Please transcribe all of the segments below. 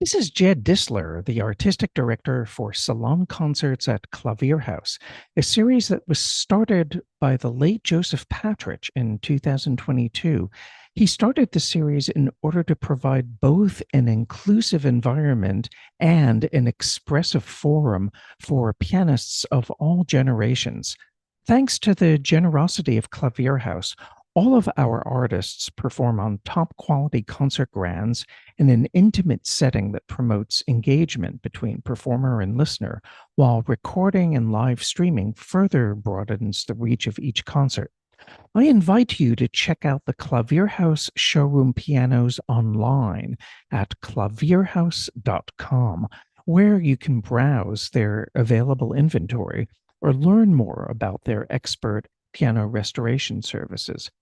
This is Jed Distler, the artistic director for Salon Concerts at Klavierhaus, a series that was started by the late Joseph Patrick in 2022. He started the series in order to provide both an inclusive environment and an expressive forum for pianists of all generations. Thanks to the generosity of Klavierhaus, all of our artists perform on top quality concert grands in an intimate setting that promotes engagement between performer and listener, while recording and live streaming further broadens the reach of each concert. I invite you to check out the Klavierhaus showroom pianos online at klavierhaus.com, where you can browse their available inventory or learn more about their expert piano restoration services.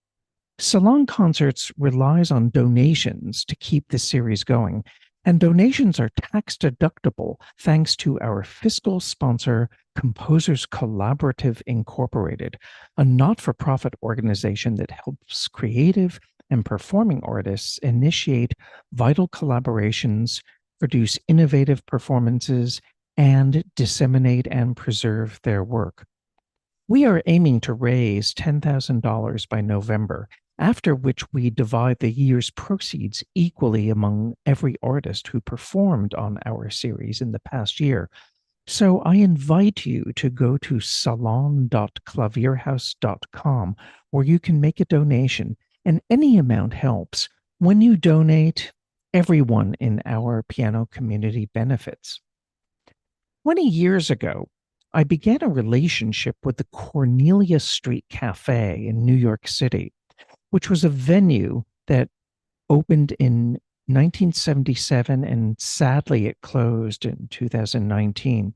Salon Concerts relies on donations to keep the series going, and donations are tax deductible thanks to our fiscal sponsor, Composers Collaborative Incorporated, a not for profit organization that helps creative and performing artists initiate vital collaborations, produce innovative performances, and disseminate and preserve their work. We are aiming to raise $10,000 by November, after which we divide the year's proceeds equally among every artist who performed on our series in the past year. So I invite you to go to salon.klavierhaus.com, where you can make a donation, and any amount helps. When you donate, everyone in our piano community benefits. 20 years ago, I began a relationship with the Cornelia Street Cafe in New York City, which was a venue that opened in 1977 and sadly it closed in 2019.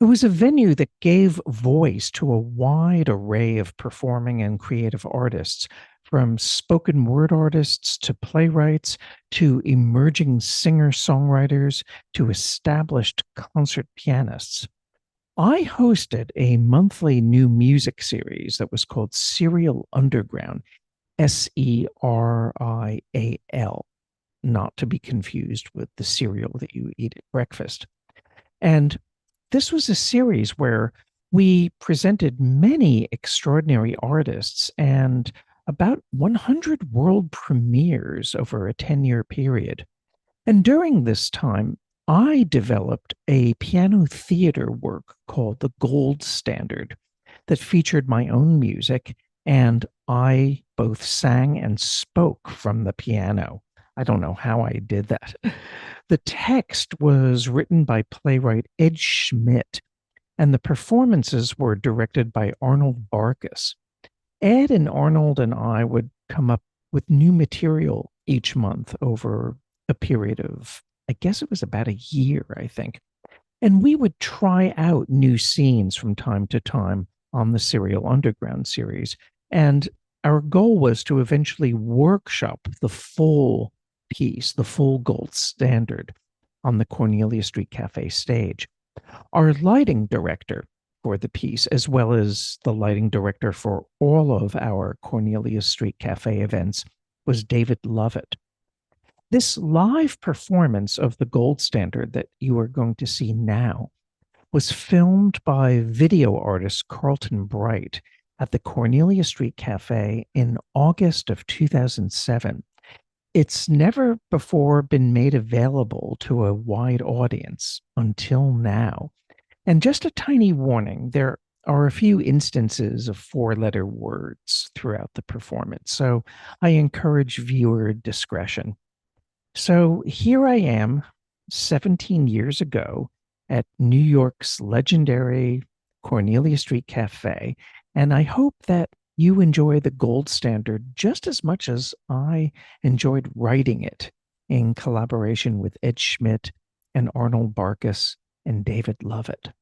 It was a venue that gave voice to a wide array of performing and creative artists, from spoken word artists to playwrights to emerging singer-songwriters to established concert pianists. I hosted a monthly new music series that was called Serial Underground, Serial, not to be confused with the cereal that you eat at breakfast. And this was a series where we presented many extraordinary artists and about 100 world premieres over a 10-year period. And during this time, I developed a piano theater work called The Gold Standard that featured my own music, and I both sang and spoke from the piano. I don't know how I did that. The text was written by playwright Ed Schmidt, and the performances were directed by Arnold Barkus. Ed and Arnold and I would come up with new material each month over a period of, I guess it was about a year, I think. And we would try out new scenes from time to time on the Serial Underground series. And our goal was to eventually workshop the full piece, the full gold standard, on the Cornelia Street Cafe stage. Our lighting director for the piece, as well as the lighting director for all of our Cornelia Street Cafe events, was David Lovett. This live performance of the gold standard that you are going to see now was filmed by video artist Carlton Bright at the Cornelia Street Cafe in August of 2007. It's never before been made available to a wide audience until now. And just a tiny warning, there are a few instances of four-letter words throughout the performance, so I encourage viewer discretion. So here I am, 17 years ago, at New York's legendary Cornelia Street Cafe, and I hope that you enjoy the gold standard just as much as I enjoyed writing it in collaboration with Ed Schmidt and Arnold Barkus and David Lovett.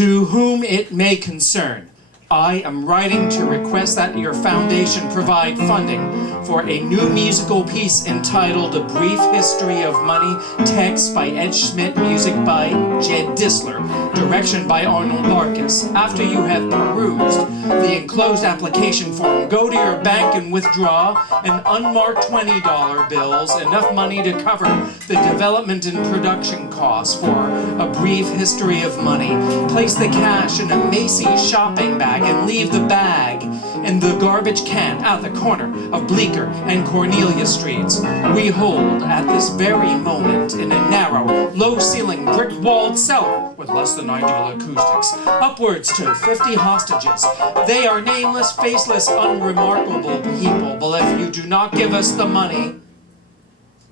To whom it may concern, I am writing to request that your foundation provide funding for a new musical piece entitled A Brief History of Money, text by Ed Schmidt, music by Jed Distler, direction by Arnold Barkus. After you have perused the enclosed application form, go to your bank and withdraw an unmarked $20 bills, enough money to cover the development and production costs for A Brief History of Money. Place the cash in a Macy's shopping bag and leave the bag in the garbage can at the corner of Bleecker and Cornelia Streets. We hold at this very moment in a narrow, low-ceiling, brick-walled cellar with less than ideal acoustics, upwards to 50 hostages. They are nameless, faceless, unremarkable people, but if you do not give us the money,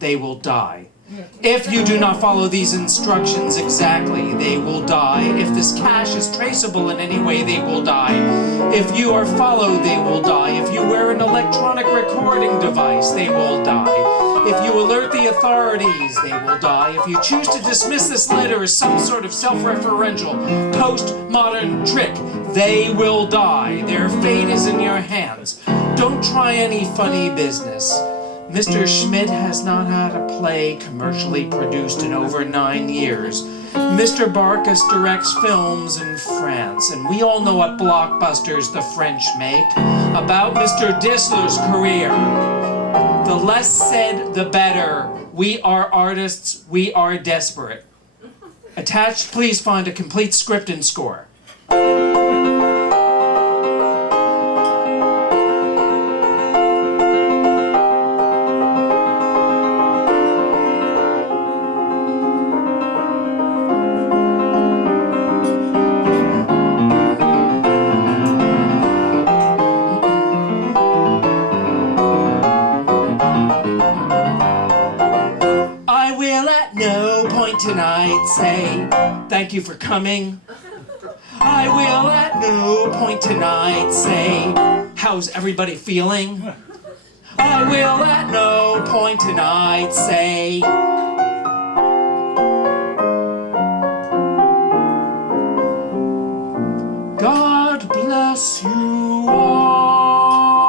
they will die. If you do not follow these instructions exactly, they will die. If this cash is traceable in any way, they will die. If you are followed, they will die. If you wear an electronic recording device, they will die. If you alert the authorities, they will die. If you choose to dismiss this letter as some sort of self-referential, postmodern trick, they will die. Their fate is in your hands. Don't try any funny business. Mr. Schmidt has not had a play commercially produced in over 9 years. Mr. Barkus directs films in France, and we all know what blockbusters the French make. About Mr. Distler's career, the less said, the better. We are artists, we are desperate. Attached, please find a complete script and score. Tonight say thank you for coming. I will at no point tonight say how's everybody feeling. I will at no point tonight say God bless you all.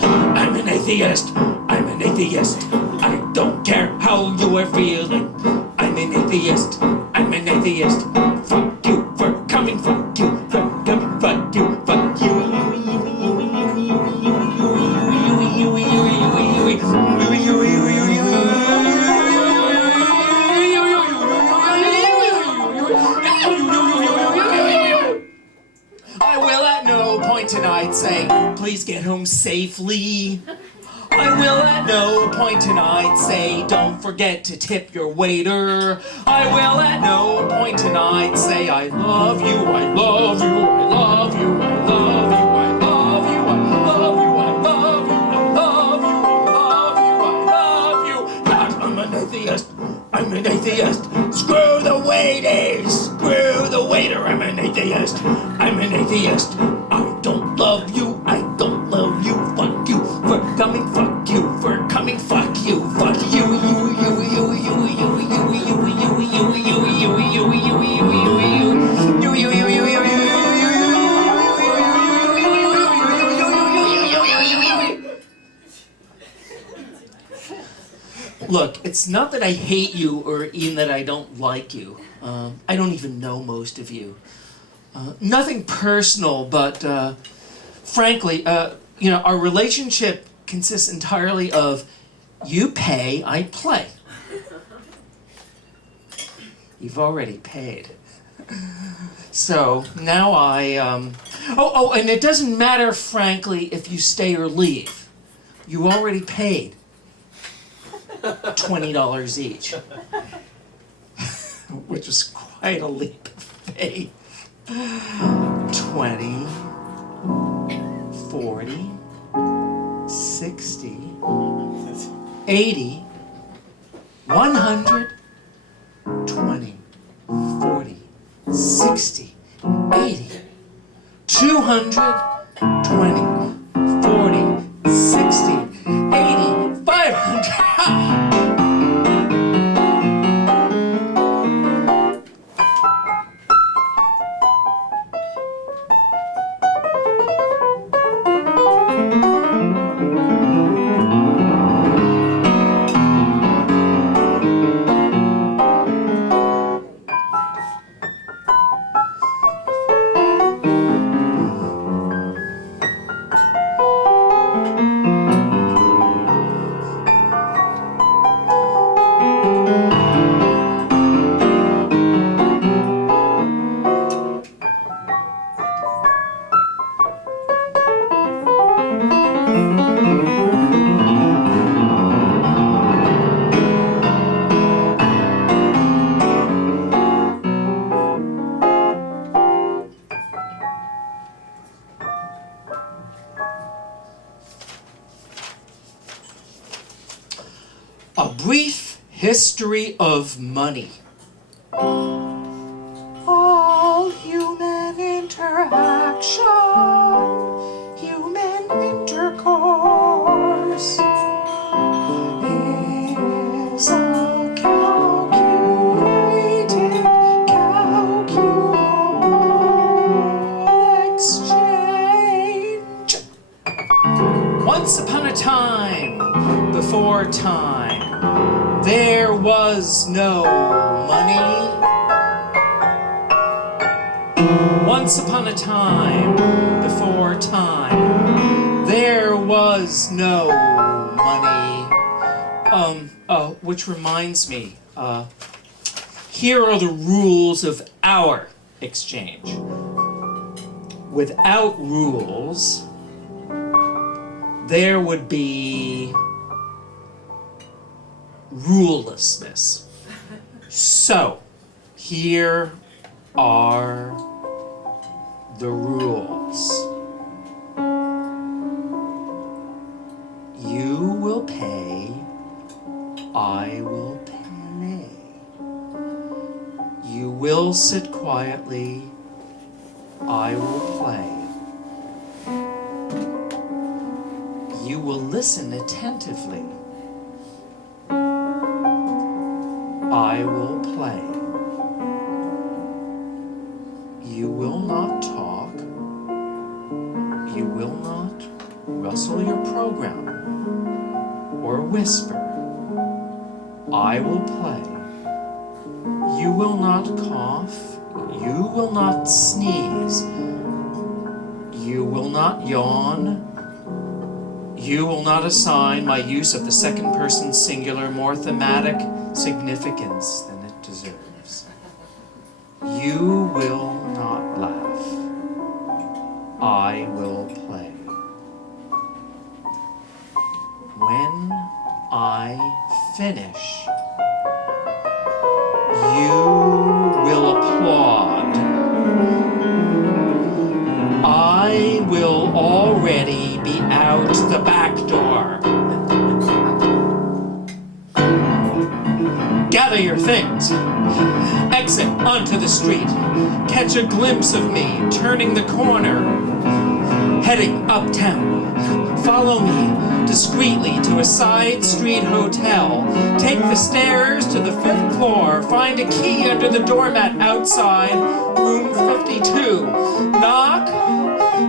I'm an atheist. I'm an atheist. I don't care how you are feeling. I'm an atheist. I'm an atheist. Fuck you for coming. Fuck you for coming. Fuck you. Fuck you. I will at no point tonight say, please get home safely. I will at no point tonight say, don't forget to tip your waiter. I will at no point tonight say, I love you, I love you, I love you, I love you, I love you, I love you, I love you, I love you, I love you, I love you. God, I'm an atheist. I'm an atheist. Screw the waiters. Screw the waiter. I'm an atheist. I'm an atheist. I don't love you. I don't love you. Fuck you for coming. Fuck you for coming. Fuck you. Fuck you. Look, it's not that I hate you or even that I don't like you. I don't even know most of you. Nothing personal, but frankly, our relationship consists entirely of you pay, I play. You've already paid. So now and it doesn't matter, frankly, if you stay or leave. You already paid $20 each, which was quite a leap of faith. 20, 40, 60, 80, 100, 20, 40, 60, 80, 200, 20, 40, 60, 80, 500. A brief history of money. All human interaction, human intercourse, is a calculated, calculable exchange. Once upon a time, before time, there was no money. Once upon a time, before time, there was no money. Which reminds me, here are the rules of our exchange. Without rules, there would be rulelessness. So, here are the rules. You will pay, I will pay. You will sit quietly, I will play. You will listen attentively, I will play. You will not talk. You will not rustle your program or whisper. I will play. You will not cough. You will not sneeze. You will not yawn. You will not assign my use of the second person singular more thematic significance than it deserves. You will not laugh. I will play. When I finish, you will applaud. I will already be out the back door. Gather your things. Exit onto the street. Catch a glimpse of me turning the corner, heading uptown. Follow me discreetly to a side street hotel. Take the stairs to the 5th floor. Find a key under the doormat outside room 52. Knock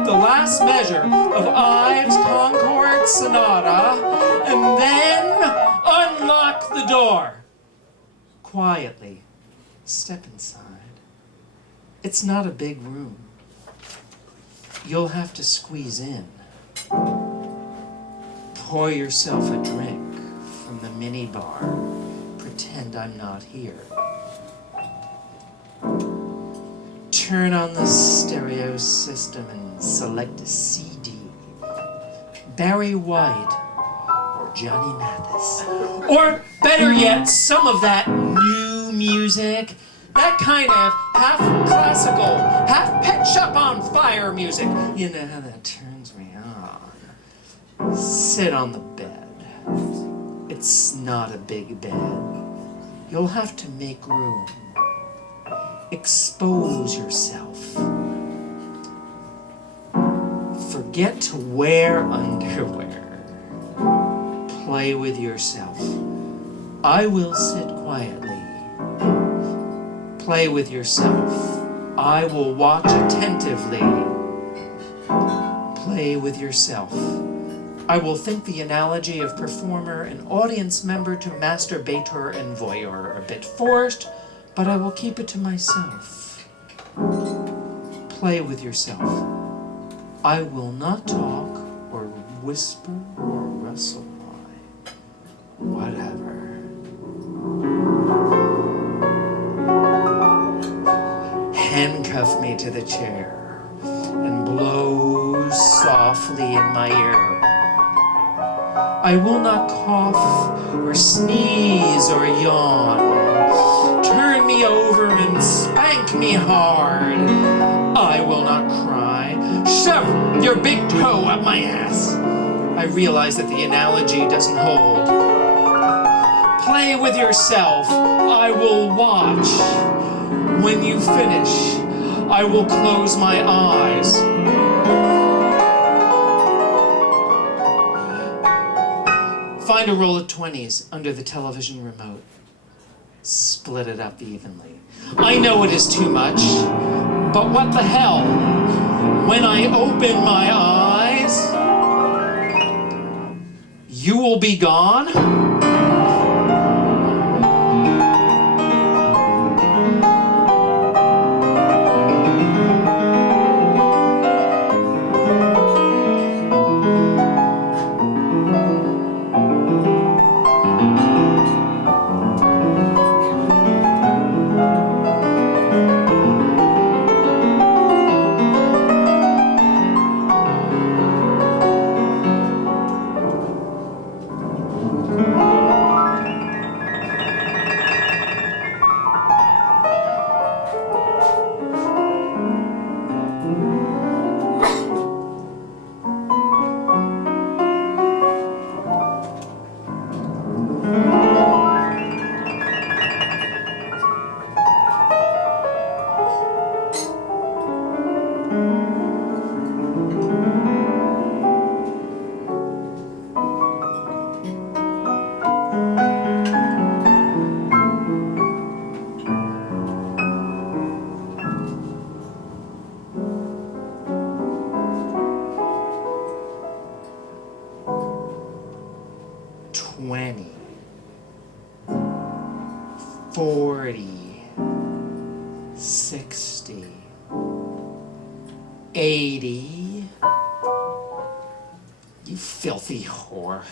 the last measure of Ives' Concord Sonata, and then unlock the door. Quietly step inside. It's not a big room. You'll have to squeeze in. Pour yourself a drink from the minibar. Pretend I'm not here. Turn on the stereo system and select a CD. Barry White or Johnny Mathis. Or better yet, some of that new music. That kind of half classical, half Pet Shop on Fire music. You know how that turns me on. Sit on the bed. It's not a big bed. You'll have to make room. Expose yourself. Forget to wear underwear. Play with yourself. I will sit quietly. Play with yourself. I will watch attentively. Play Play with yourself. I will think the analogy of performer and audience member to masturbator and voyeur a bit forced, but I will keep it to myself. Play with yourself. I will not talk or whisper or rustle. Whatever. Handcuff me to the chair and blow softly in my ear. I will not cough or sneeze or yawn. Turn me over and spank me hard. I will not cry. Shove your big toe up my ass. I realize that the analogy doesn't hold. Play with yourself. I will watch. When you finish, I will close my eyes. Find a roll of 20s under the television remote. Split it up evenly. I know it is too much, but what the hell? When I open my eyes, you will be gone? You filthy whore.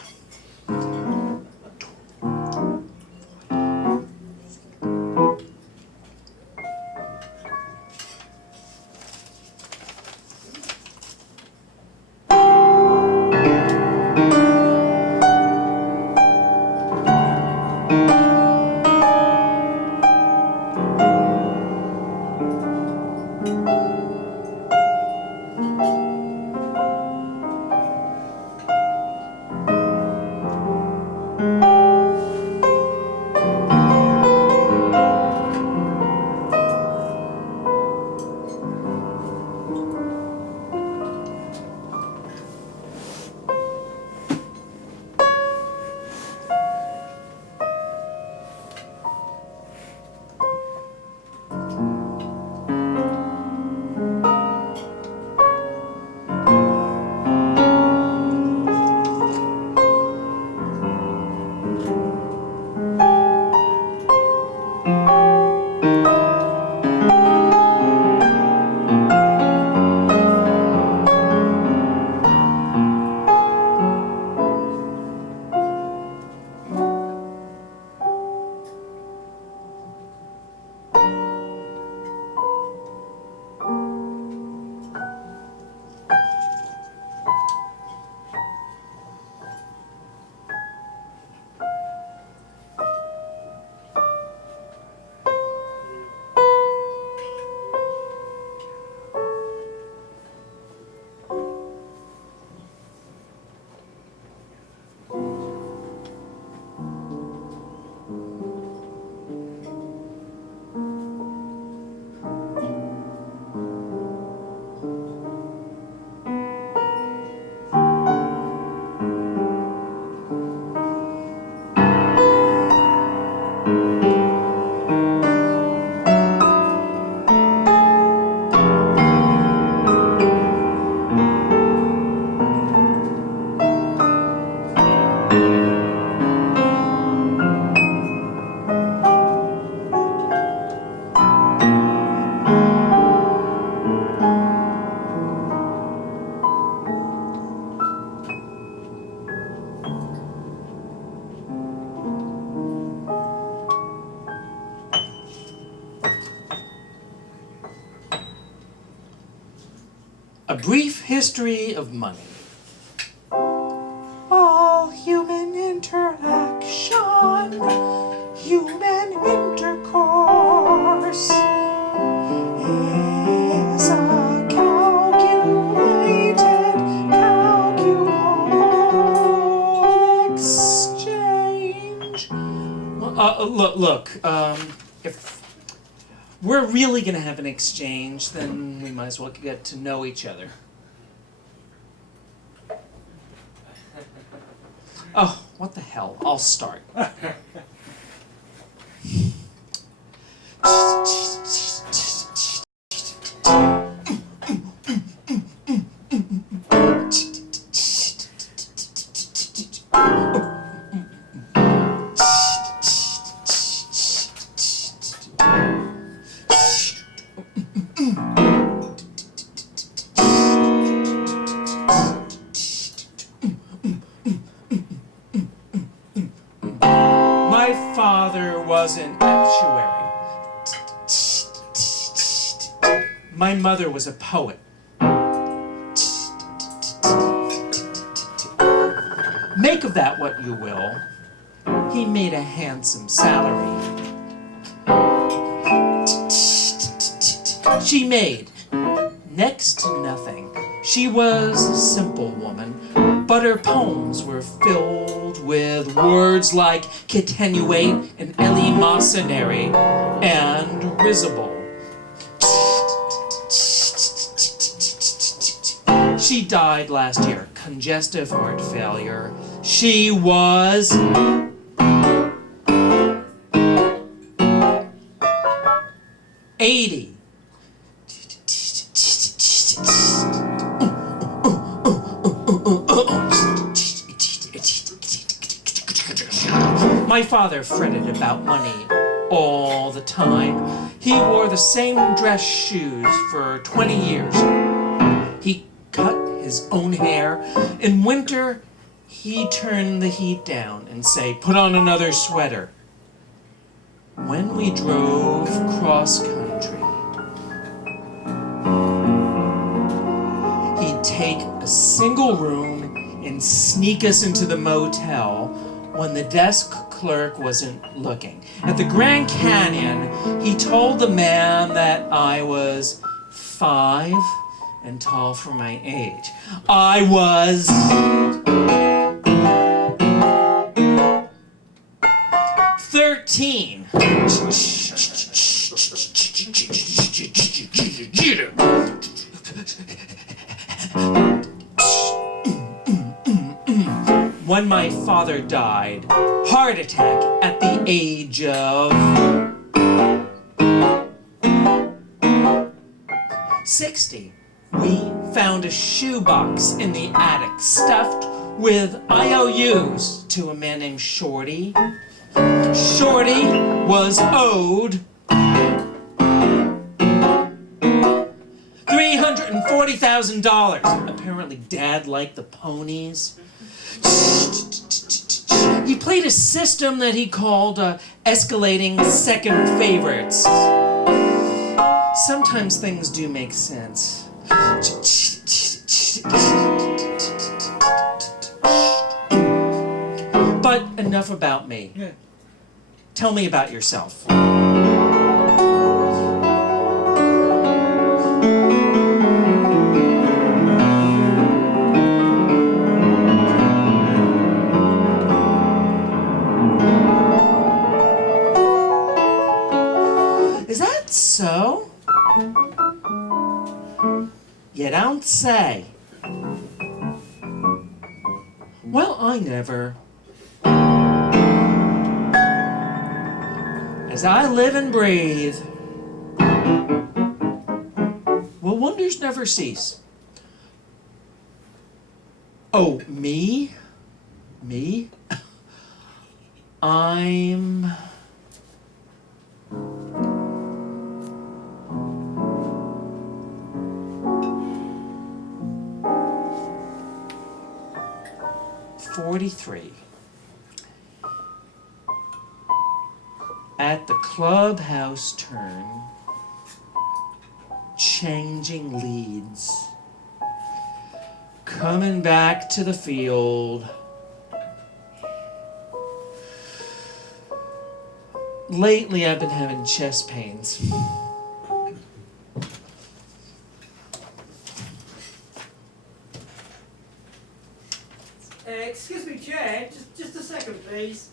A Brief History of Money. All human interaction, human intercourse is a calculated, calculable exchange. Look, if we're really gonna have an exchange, then we might as well get to know each other. Oh, what the hell? I'll start. My father was an actuary. My mother was a poet. Make of that what you will. He made a handsome salary. She made next to nothing. She was a simple woman, but her poems were filled with words like attenuate and eleemosynary and risible. She died last year, congestive heart failure. She was 80. My father fretted about money all the time. He wore the same dress shoes for 20 years. He cut his own hair. In winter, he'd turn the heat down and say, "Put on another sweater." When we drove cross country, he'd take a single room and sneak us into the motel when the desk clerk wasn't looking. At the Grand Canyon, he told the man that I was 5 and tall for my age. I was 13. When my father died, heart attack at the age of 60, we found a shoebox in the attic stuffed with IOUs to a man named Shorty. Shorty was owed $340,000. Apparently Dad liked the ponies. He played a system that he called escalating second favorites. Sometimes things do make sense. But enough about me. Tell me about yourself. Is that so? You don't say. Well, I never. As I live and breathe, will wonders never cease. Oh, me? Me? I'm... $43. At the clubhouse turn, changing leads. Coming back to the field. Lately, I've been having chest pains. Excuse me, Jed, just a second, please.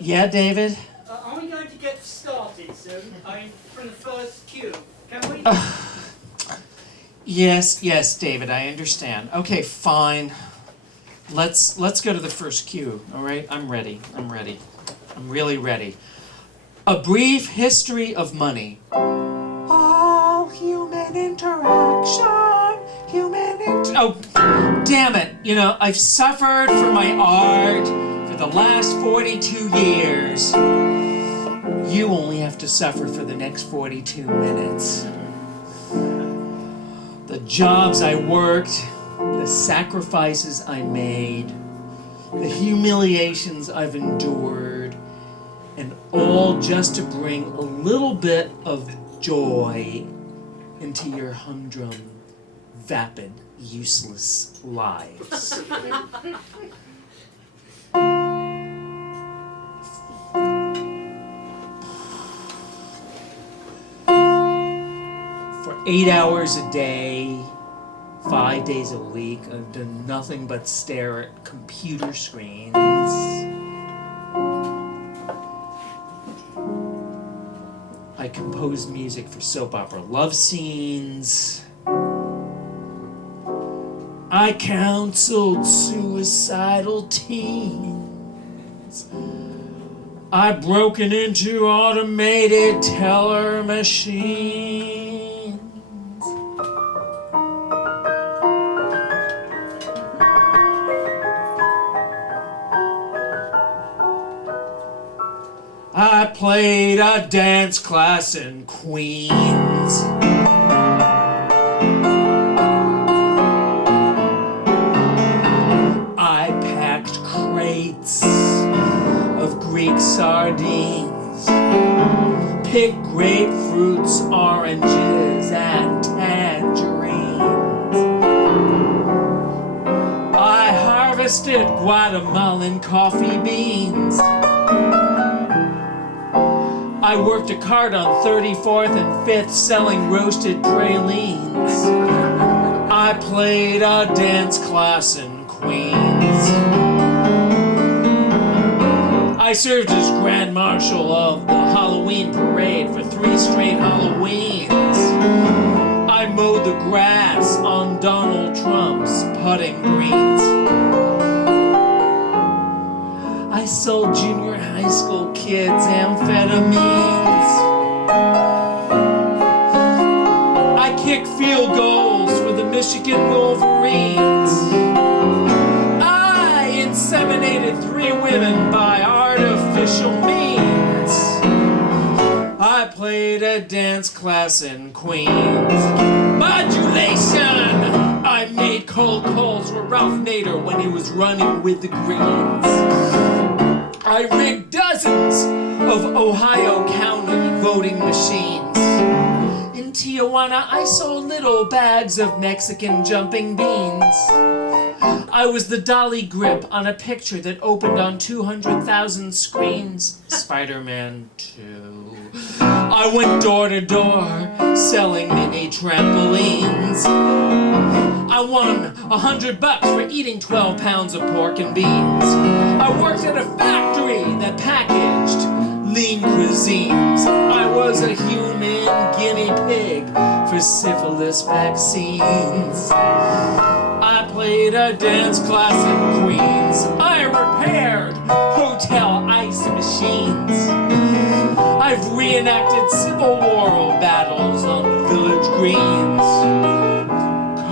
Yeah, David? Are we going to get started soon? I mean, from the first cue. Can we? Yes, David, I understand. Okay, fine. Let's go to the first cue, all right? I'm ready. I'm really ready. A brief history of money. All human interaction. Oh, damn it. You know, I've suffered for my art for the last 42 years. You only have to suffer for the next 42 minutes. The jobs I worked, the sacrifices I made, the humiliations I've endured, and all just to bring a little bit of joy into your humdrum, vapid, useless lives. For 8 hours a day, 5 days a week, I've done nothing but stare at computer screens. I composed music for soap opera love scenes. I counseled suicidal teens. I've broken into automated teller machines. I played a dance class in Queens. I packed crates of Greek sardines, picked grapefruits, oranges, and tangerines. I harvested Guatemalan coffee beans. I worked a cart on 34th and 5th selling roasted pralines. I played a dance class in Queens. I served as Grand Marshal of the Halloween Parade for 3 straight Halloweens. I mowed the grass on Donald Trump's putting greens. I sold junior high school kids amphetamines. I kicked field goals for the Michigan Wolverines. I inseminated 3 women by artificial means. I played a dance class in Queens. Modulation! I made cold calls for Ralph Nader when he was running with the Greens. I rigged dozens of Ohio County voting machines. In Tijuana, I sold little bags of Mexican jumping beans. I was the dolly grip on a picture that opened on 200,000 screens. Spider-Man 2. I went door to door selling mini trampolines. I won $100 for eating 12 pounds of pork and beans. I worked at a factory that packaged lean cuisines. I was a human guinea pig for syphilis vaccines. I played a dance class in Queens. I repaired hotel ice machines. I've reenacted Civil War battles on the village greens.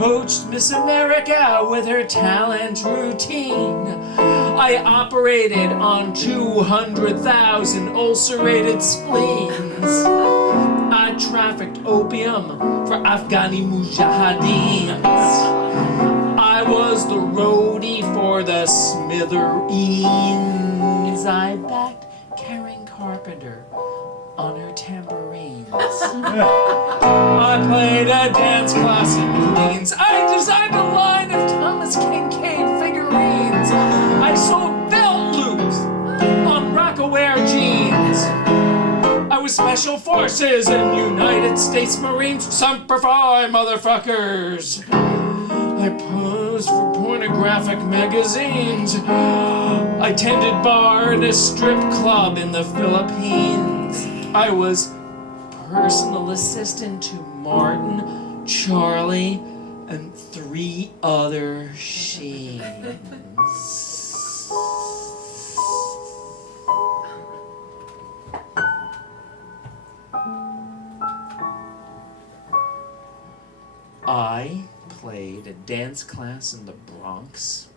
Coached Miss America with her talent routine. I operated on 200,000 ulcerated spleens. I trafficked opium for Afghani mujahideens. I was the roadie for the Smithereens. I backed Karen Carpenter on her tambourines. I played a dance class in Queens. I designed a line of Thomas Kincaid figurines. I sold belt loops on Rockaware jeans. I was Special Forces and United States Marines. Semper Fi, motherfuckers. I posed for pornographic magazines. I tended bar at a strip club in the Philippines. I was personal assistant to Martin, Charlie, and 3 other Sheens. I played a dance class in the Bronx.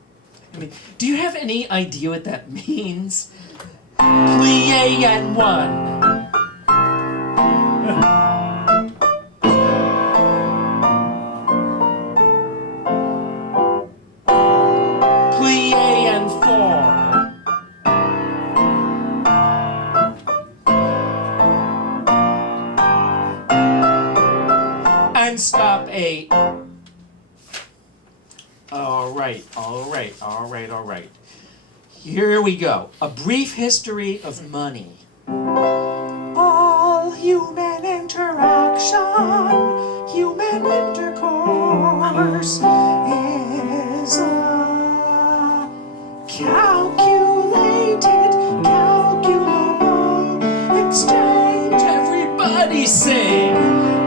I mean, do you have any idea what that means? Plie and 1. Plie and 4. And stop 8. All right. Here we go. A brief history of money. All human interaction, human intercourse is a calculated, calculable exchange. Everybody sing.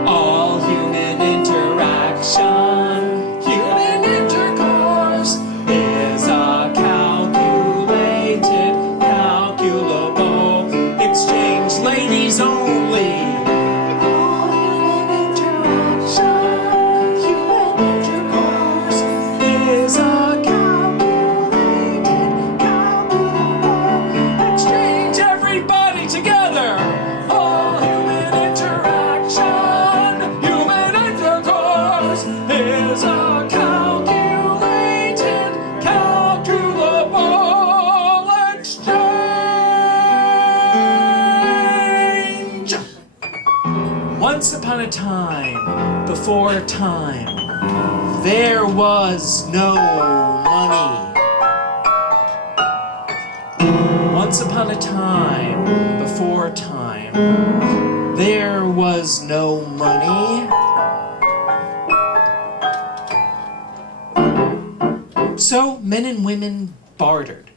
All human interaction, human intercourse is a calculated, calculable exchange. Ladies only. All human interaction, human intercourse is a calculated, calculable exchange. Everybody together. All human interaction, human intercourse is a calculated, calculable exchange. Once upon a time, before time, there was no money. Once upon a time, before time, there was no money. So men and women bartered.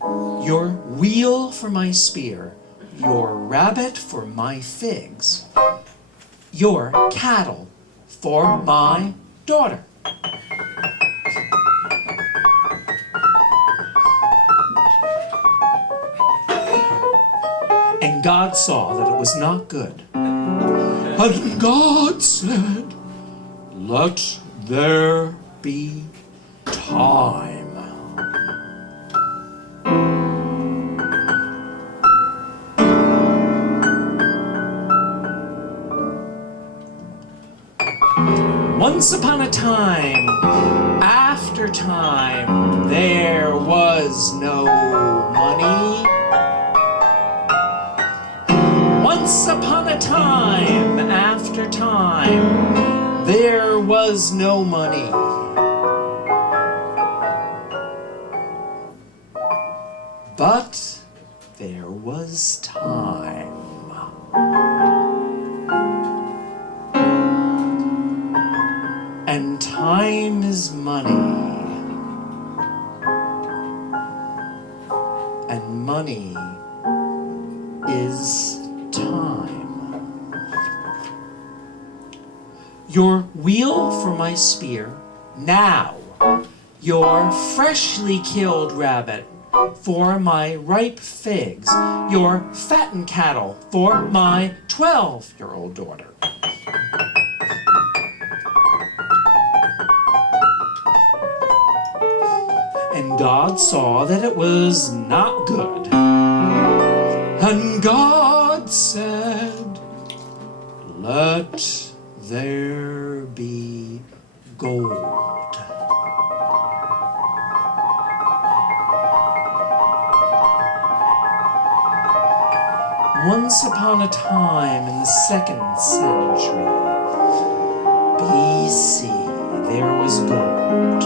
Your wheel for my spear, your rabbit for my figs, your cattle for my daughter. And God saw that it was not good. And God said, let there be time. Once upon a time, after time, there was no money. Once upon a time, after time, there was no money. But there was time. And time is money. And money is time. Your wheel for my spear, now. Your freshly killed rabbit for my ripe figs. Your fattened cattle for my 12-year-old daughter. And God saw that it was not good. And God said, let there be gold. Once upon a time in the 2nd century BC, there was gold.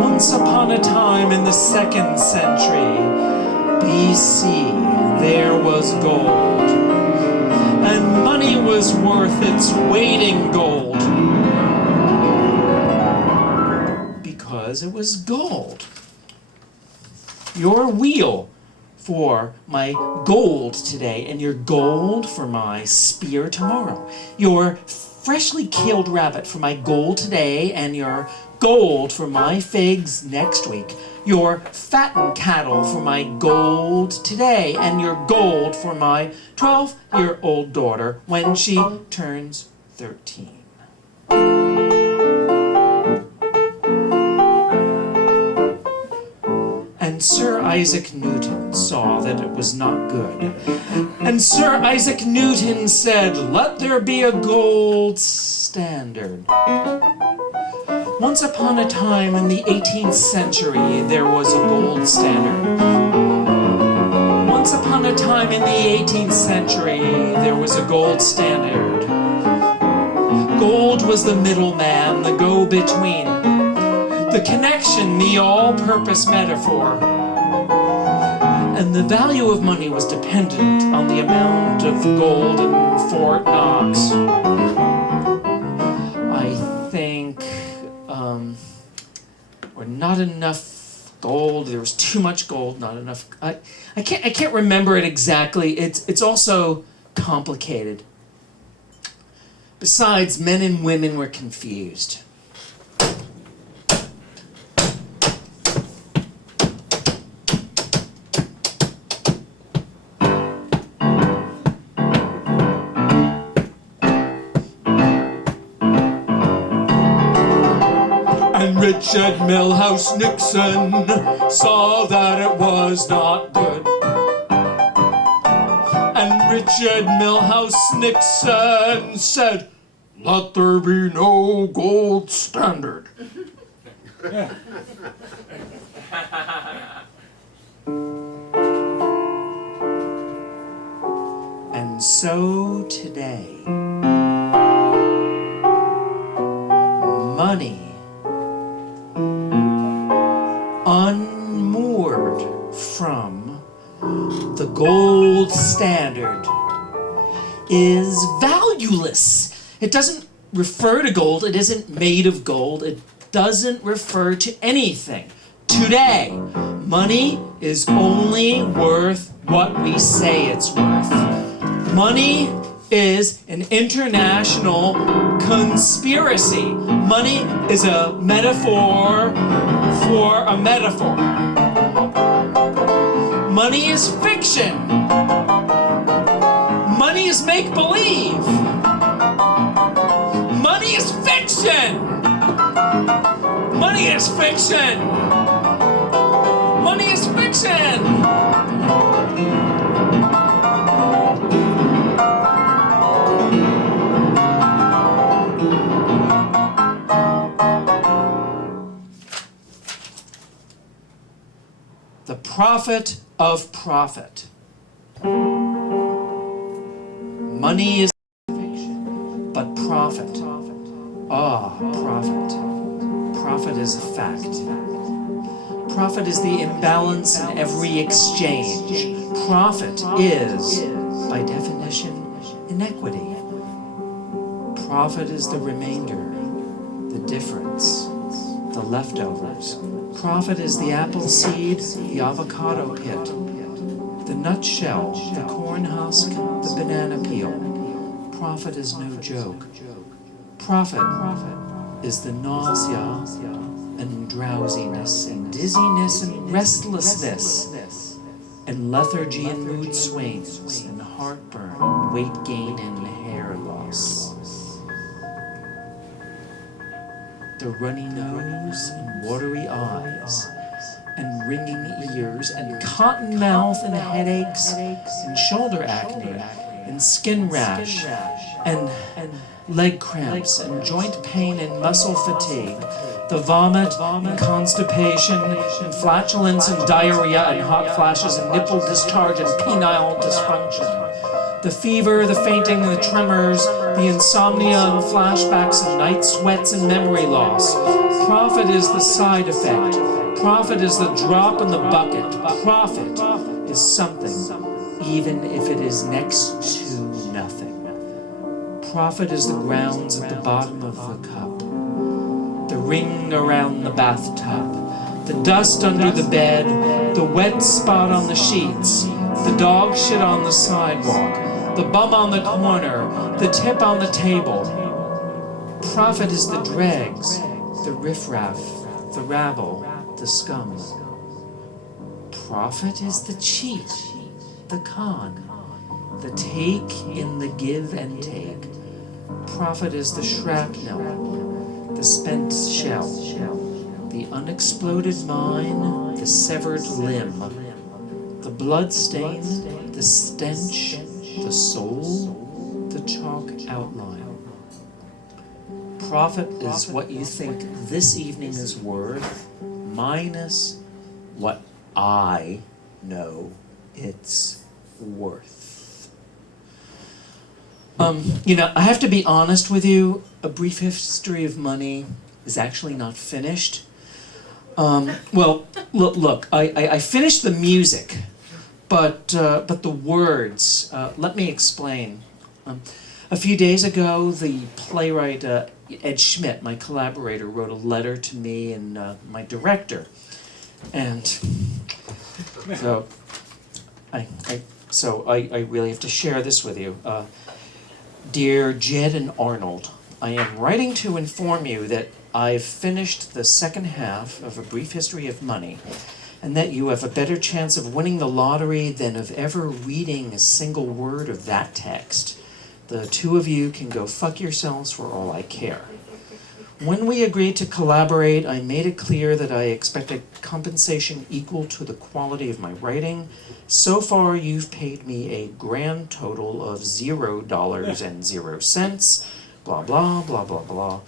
Once upon a time in the 2nd century BC, there was gold. And money was worth its weight in gold. Because it was gold. Your wheel for my gold today, and your gold for my spear tomorrow. Your freshly killed rabbit for my gold today, and your gold for my figs next week. Your fattened cattle for my gold today, and your gold for my 12-year-old daughter when she turns 13. And Sir Isaac Newton saw that it was not good. And Sir Isaac Newton said, "Let there be a gold standard." Once upon a time in the 18th century, there was a gold standard. Once upon a time in the 18th century, there was a gold standard. Gold was the middleman, the go-between, the connection, the all-purpose metaphor. And the value of money was dependent on the amount of gold in Fort Knox. I think, or not enough gold. There was too much gold, not enough. I can't remember it exactly. It's also complicated. Besides, men and women were confused. Richard Milhouse Nixon saw that it was not good. And Richard Milhouse Nixon said, "Let there be no gold standard." And so today, money unmoored from the gold standard is valueless. It doesn't refer to gold. It isn't made of gold. It doesn't refer to anything. Today, money is only worth what we say it's worth. Money is an international conspiracy. Money is a metaphor for a metaphor. Money is fiction. Money is make-believe. Money is fiction. Money is fiction. Money is fiction. The profit of profit. Money is fiction, but profit. Profit. Profit is a fact. Profit is the imbalance in every exchange. Profit is, by definition, inequity. Profit is the remainder, the difference, the leftovers. Profit is the apple seed, the avocado pit, the nutshell, the corn husk, the banana peel. Profit is no joke. Profit is the nausea and drowsiness and dizziness and restlessness and lethargy and mood swings and heartburn and weight gain and hair loss. The runny nose and watery eyes and ringing ears and cotton mouth and headaches and shoulder acne and skin rash and leg cramps and joint pain and muscle fatigue, the vomit and constipation and flatulence and diarrhea and hot flashes and nipple discharge and penile dysfunction, the fever, the fainting, the tremors, the insomnia and flashbacks and night sweats and memory loss. Profit is the side effect. Profit is the drop in the bucket. Profit is something, even if it is next to nothing. Profit is the grounds at the bottom of the cup, the ring around the bathtub, the dust under the bed, the wet spot on the sheets, the dog shit on the sidewalk, the bum on the corner, the tip on the table. Profit is the dregs, the riffraff, the rabble, the scum. Profit is the cheat, the con, the take in the give and take. Profit is the shrapnel, the spent shell, the unexploded mine, the severed limb, the blood stain, the stench, the soul, the chalk outline. Profit is what you think this evening is worth, minus what I know it's worth. I have to be honest with you. A Brief History of Money is actually not finished. Well, look, I finished the music, but the words. Let me explain. A few days ago, the playwright Ed Schmidt, my collaborator, wrote a letter to me and my director, and so I really have to share this with you. Dear Jed and Arnold, I am writing to inform you that I've finished the second half of A Brief History of Money, and that you have a better chance of winning the lottery than of ever reading a single word of that text. The two of you can go fuck yourselves for all I care. When we agreed to collaborate, I made it clear that I expected compensation equal to the quality of my writing. So far, you've paid me a grand total of $0.00, blah, blah, blah, blah, blah.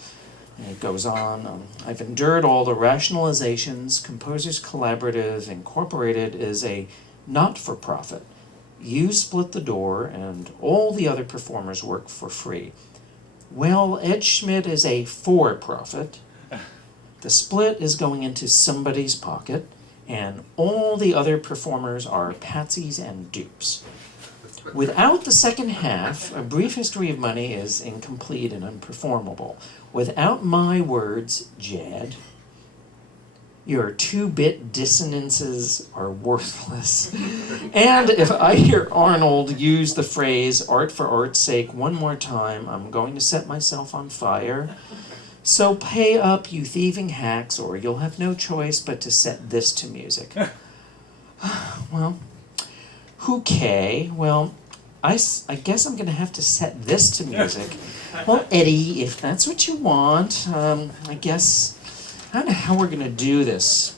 And it goes on. I've endured all the rationalizations. Composers Collaborative Incorporated is a not-for-profit. You split the door, and all the other performers work for free. Well, Ed Schmidt is a for-profit. The split is going into somebody's pocket, and all the other performers are patsies and dupes. Without the second half, A Brief History of Money is incomplete and unperformable. Without my words, Jed, your 2-bit dissonances are worthless. And if I hear Arnold use the phrase art for art's sake one more time, I'm going to set myself on fire. So pay up, you thieving hacks, or you'll have no choice but to set this to music. Well, okay, well, I guess I'm going to have to set this to music. Well, Eddie, if that's what you want, I guess... I don't know how we're going to do this,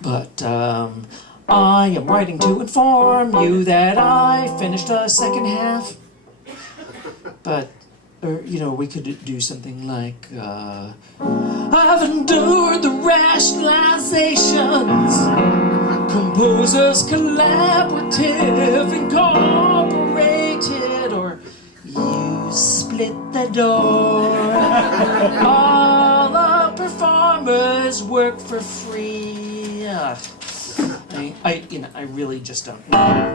but I am writing to inform you that I finished the second half. But, we could do something like, I've endured the rationalizations, Composers Collaborative Incorporated, or you split the door. All the performers work for free. I really just don't know.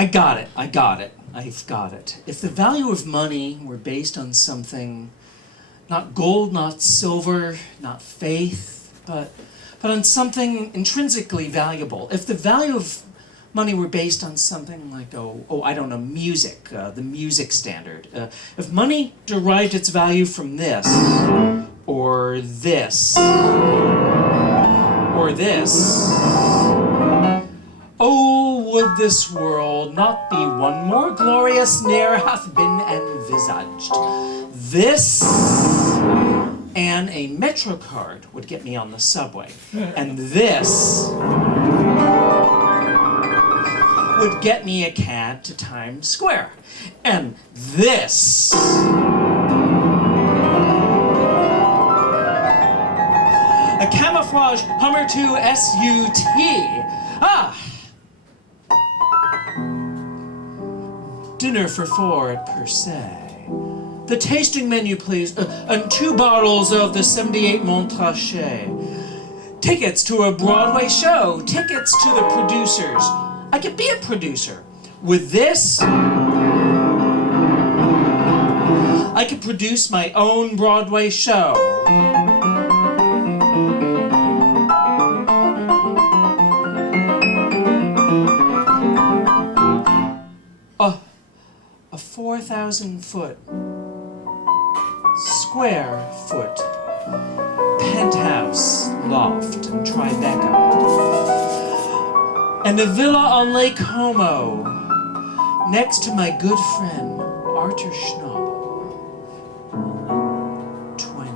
I got it. I've got it. If the value of money were based on something, not gold, not silver, not faith, but on something intrinsically valuable. If the value of money were based on something like, I don't know, music, the music standard. If money derived its value from this, or this, or this, oh, would this world not be one more glorious ne'er hath been envisaged. This and a Metro card would get me on the subway. And this would get me a cab to Times Square. And this a camouflage Hummer 2 SUT. Dinner for 4 at Per Se. The tasting menu, please, and 2 bottles of the 78 Montrachet. Tickets to a Broadway show. Tickets to the producers. I could be a producer. With this, I could produce my own Broadway show. A 4,000-foot, square foot, penthouse, loft, and Tribeca. And a villa on Lake Como, next to my good friend, Arthur Schnabel. 20,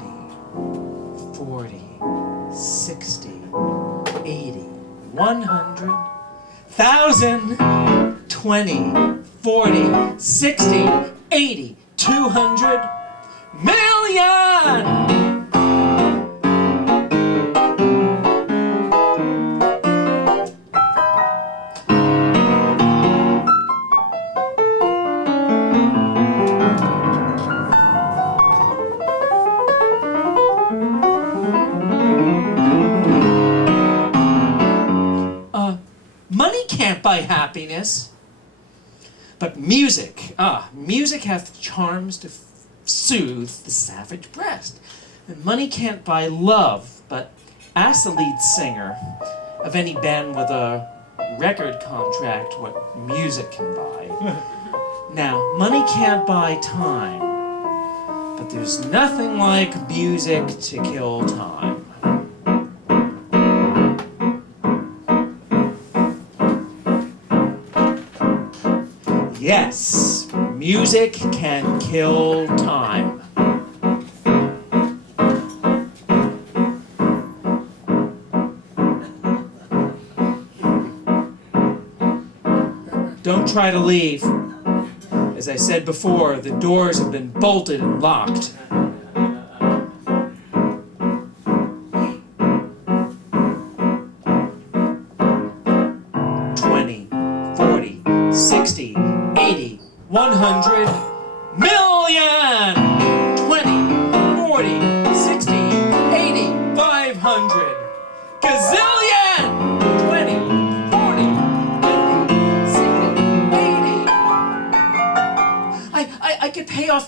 40, 60, 80, 100, 1,000, 20, 40, 60, 80, 200, million! Money can't buy happiness. But music, music hath charms to soothe the savage breast. And money can't buy love, but ask the lead singer of any band with a record contract what music can buy. Now, money can't buy time, but there's nothing like music to kill time. Yes, music can kill time. Don't try to leave. As I said before, the doors have been bolted and locked.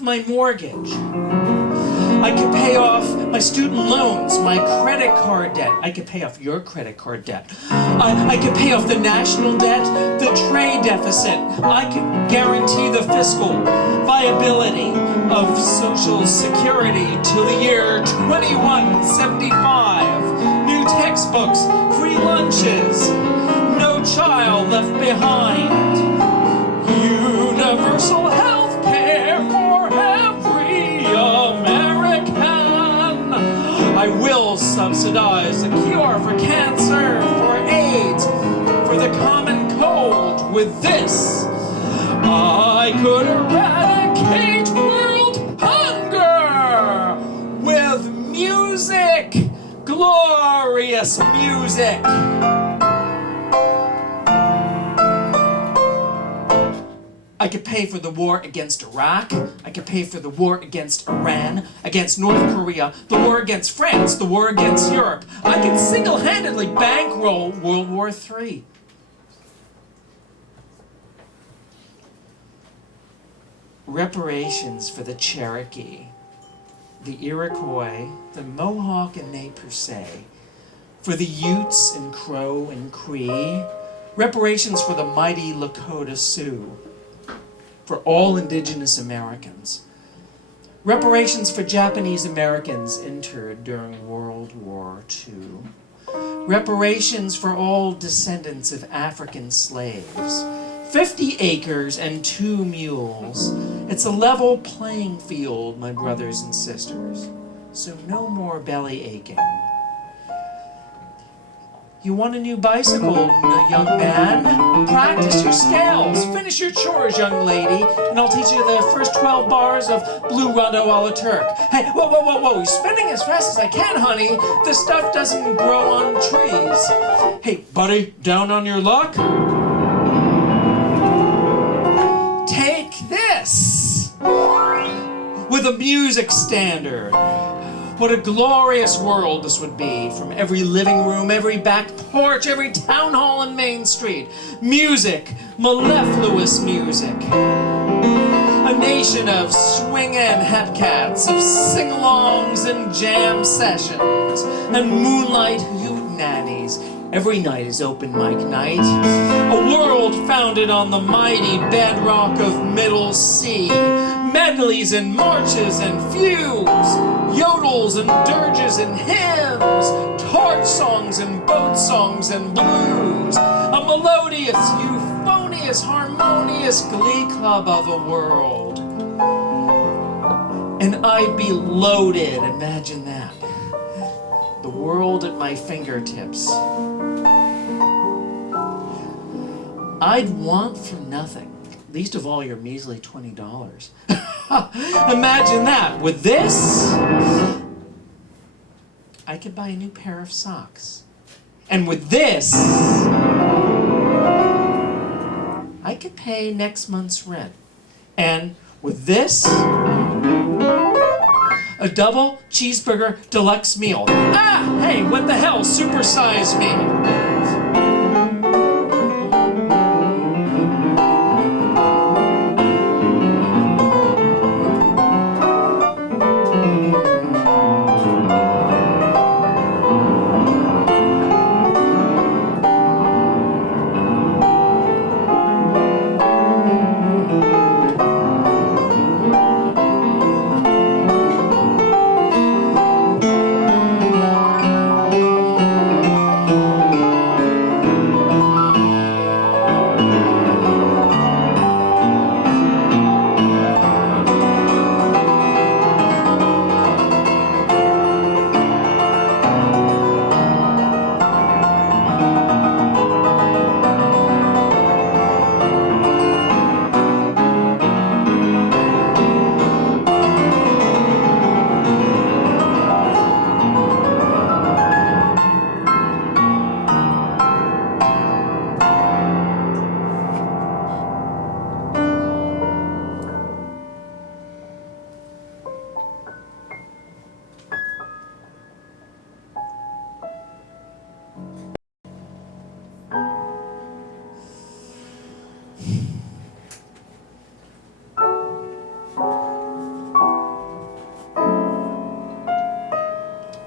My mortgage. I could pay off my student loans, my credit card debt. I could pay off your credit card debt. I could pay off the national debt, the trade deficit. I could guarantee the fiscal viability of Social Security till the year 2175. New textbooks, free lunches, no child left behind. Universal health care for every American. I will subsidize the cure for cancer, for AIDS, for the common cold. With this, I could eradicate world hunger. With music, glorious music. I could pay for the war against Iraq. I could pay for the war against Iran, against North Korea, the war against France, the war against Europe. I could single-handedly bankroll World War III. reparations for the Cherokee, the Iroquois, the Mohawk and Nez Perce, for the Utes and Crow and Cree, reparations for the mighty Lakota Sioux, for all indigenous Americans, reparations for Japanese Americans interned during World War II, reparations for all descendants of African slaves, 50 acres and 2 mules. It's a level playing field, my brothers and sisters, so no more belly aching. You want a new bicycle, young man? Practice your scales. Finish your chores, young lady, and I'll teach you the first 12 bars of Blue Rondo a la Turk. Hey, whoa, whoa, whoa, whoa, you're spinning as fast as I can, honey. This stuff doesn't grow on trees. Hey, buddy, down on your luck? Take this with a music standard. What a glorious world this would be, from every living room, every back porch, every town hall in Main Street. Music, mellifluous music. A nation of swingin' hepcats, of sing-alongs and jam sessions, and moonlight hootenannies. Every night is open mic night. A world founded on the mighty bedrock of Middle C. Medleys and marches and fugues, yodels and dirges and hymns, torch songs and boat songs and blues, a melodious, euphonious, harmonious glee club of a world. And I'd be loaded, imagine that. The world at my fingertips. I'd want for nothing, least of all your measly $20. Imagine that. With this, I could buy a new pair of socks. And with this, I could pay next month's rent. And with this, a double cheeseburger deluxe meal. Ah, hey, what the hell? Supersize me.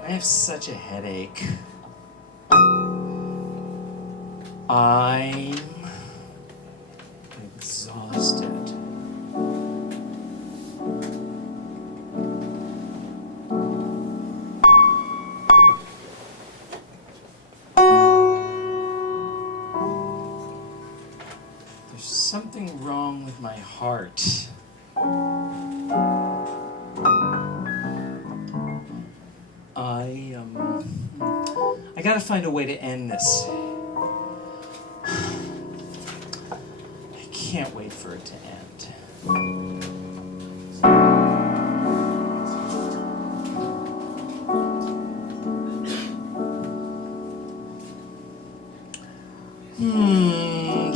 I have such a headache. I'm exhausted. There's something wrong with my heart. I gotta find a way to end this. I can't wait for it to end.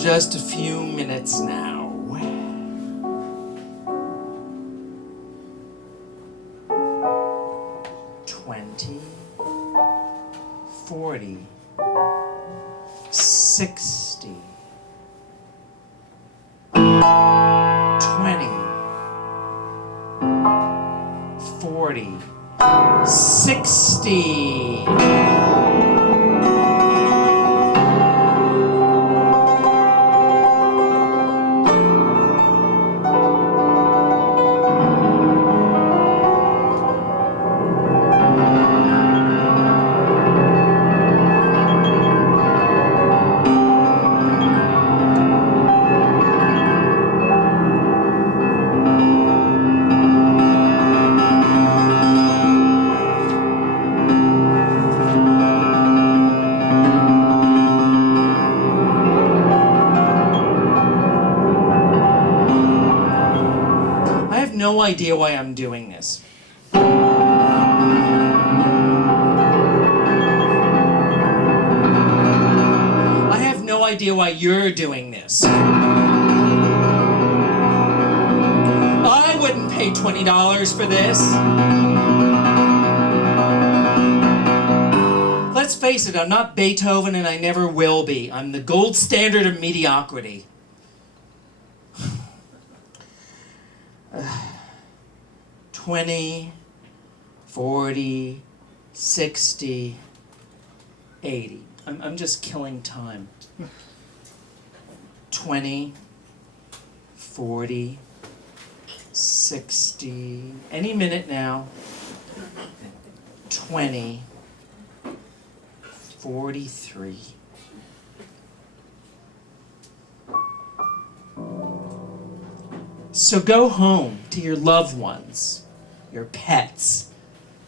Just a few minutes now. 20, 40, 60, 20, 60. No idea why I'm doing this. I have no idea why you're doing this. I wouldn't pay $20 for this. Let's face it, I'm not Beethoven and I never will be. I'm the gold standard of mediocrity. 20, 40, 60, 80. I'm just killing time. 20, 40, 60, any minute now. 20, 43. So go home to your loved ones, your pets,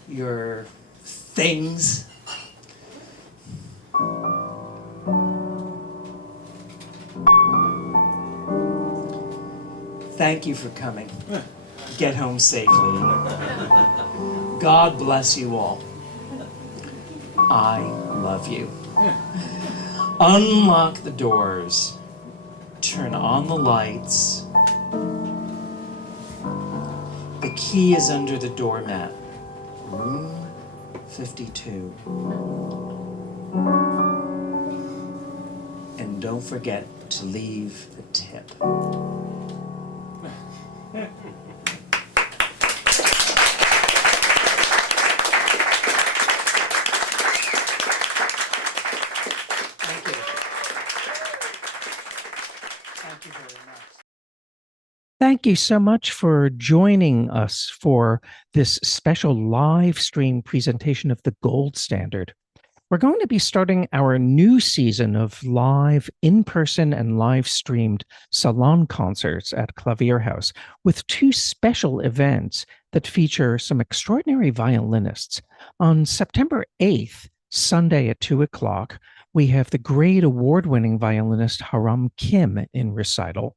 your things. Thank you for coming. Get home safely. God bless you all. I love you. Unlock the doors. Turn on the lights. The key is under the doormat. Room 52. And don't forget to leave a tip. Thank you. Thank you very much. Thank you so much for joining us for this special live stream presentation of the Gold Standard. We're going to be starting our new season of live in-person and live-streamed salon concerts at Clavier House with two special events that feature some extraordinary violinists. On September 8th, Sunday at 2 o'clock, we have the great award-winning violinist Haram Kim in recital.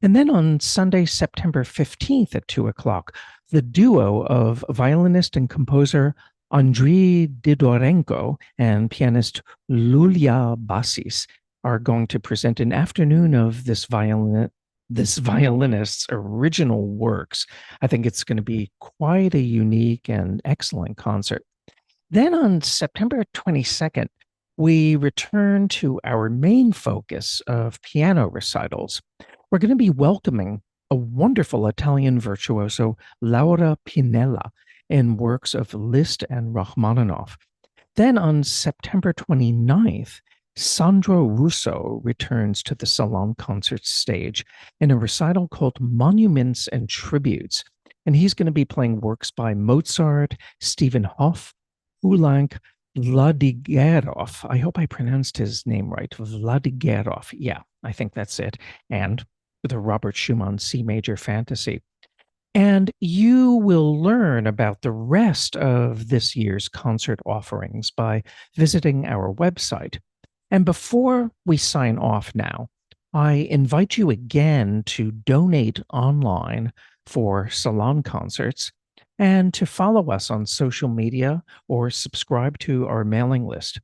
And then on Sunday, September 15th at 2 o'clock, the duo of violinist and composer Andriy Didorenko and pianist Lulia Basis are going to present an afternoon of this violinist's original works. I think it's going to be quite a unique and excellent concert. Then on September 22nd, we return to our main focus of piano recitals. We're going to be welcoming a wonderful Italian virtuoso, Laura Pinella, in works of Liszt and Rachmaninoff. Then on September 29th, Sandro Russo returns to the Salon Concerts stage in a recital called Monuments and Tributes. And he's going to be playing works by Mozart, Stephen Hoff, Poulenc, Vladigerov. I hope I pronounced his name right. Vladigerov. Yeah, I think that's it. And the Robert Schumann C Major Fantasy. And you will learn about the rest of this year's concert offerings by visiting our website. And before we sign off now, I invite you again to donate online for Salon Concerts and to follow us on social media or subscribe to our mailing list.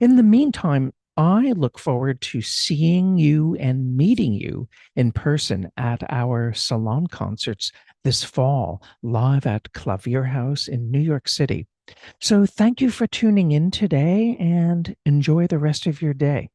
In the meantime, I look forward to seeing you and meeting you in person at our Salon Concerts this fall, live at Clavier House in New York City. So thank you for tuning in today and enjoy the rest of your day.